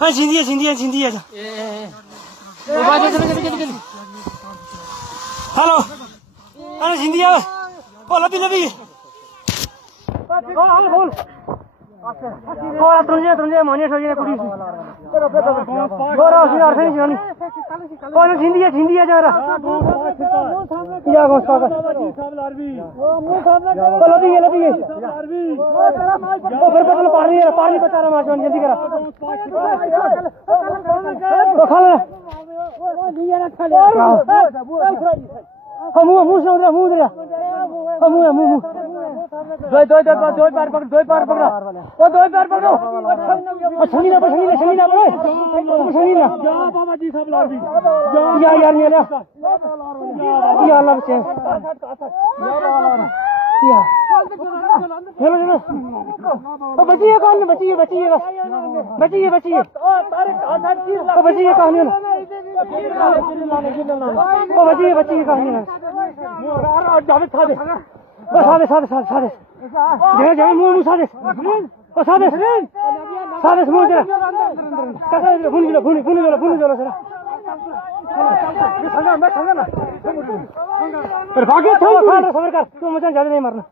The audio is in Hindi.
हाँ जिंदी है हेलो अरे जिंदी है ओ लबी बोल तुझे मानिए सर कुड़ी और नहीं जानी कौन जिंदी है जा रहा क्या गोस्ता का लबी फिर पता पानी बचा रहा मार जल्दी करा तो खा ले मुंह से उधर मुंह दो पैर पकड़ो वो दो पैर पकड़ो छनी ना बाबा जी सब लार भी यार या अल्लाह बचे या चलो बची है कौन बची है बची है कहानी कहानी जावेद सादे मुंह सादे मुंह जरा भून जरा सर ना भागे खबर कर तू मुझे ज्यादा नहीं मारना